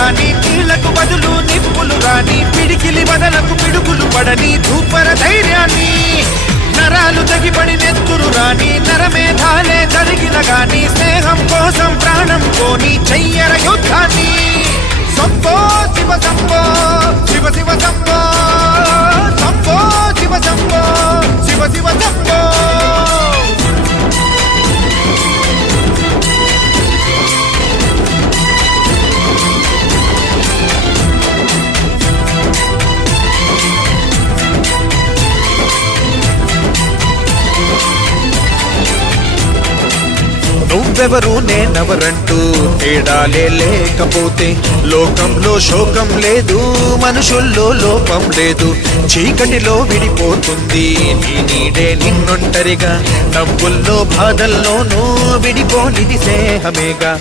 గాని కీళ్లకు బదులు నిప్పులు రాని పిడికిలి బదలకు పిడుగులు పడని ధూపర ధైర్యాన్ని నరాలు తెగిపడి నెత్తురు రాని నరమేధాలే జరిగిన గాని స్నేహం కోసం ప్రాణం కోని చెయ్యర యుద్ధాన్ని శంభో శివ శంభో శివ శివ శంభో శంభో శివ శంభో శివ శివ శంభో నువ్వెవరు నేనెవరంటూ తేడాలే లేకపోతే లోకంలో శోకం లేదు మనుషుల్లో లోపం లేదు చీకటిలో విడిపోతుంది నీ నీడే నిన్నొంటరిగా నవ్వుల్లో బాధల్లోనూ విడిపోనిది స్నేహమేగా